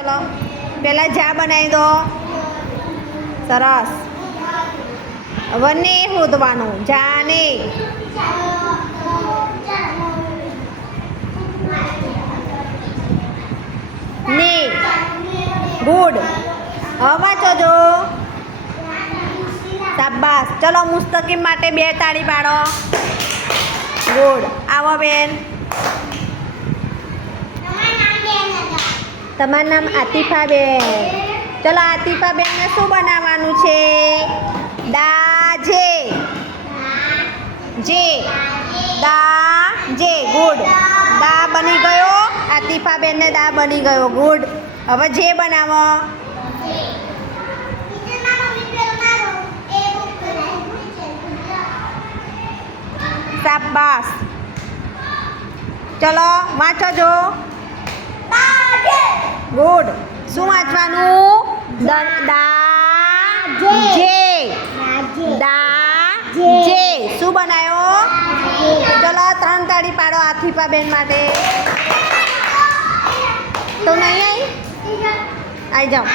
ચલો પહેલા જા બનાવી દો. સરસ. વને શોધવાનું. જાને. ને. ગુડ. હવે વાંચો જો. શાબાશ. ચલો મુસ્તકીમ માટે 2 તાળી પાડો. ગુડ. આવો બેન. તમારું નામ આતિફા બેન. ચલો આતિફા બેનને શું બનાવવાનું છે? દાજે. જે. દાજે. ગુડ. દા બની ગયો. આતિફા બેનને દા બની ગયો. ગુડ. હવે જે બનાવો. શાબાશ. ચલો વાંચો જો. ગુડ. શું વાંચવાનું? જે. જે. શું બનાવ્યો? ચલો 3 તાળી પાડો આતિફા બેન માટે. તો નહીં આવી જાઓ.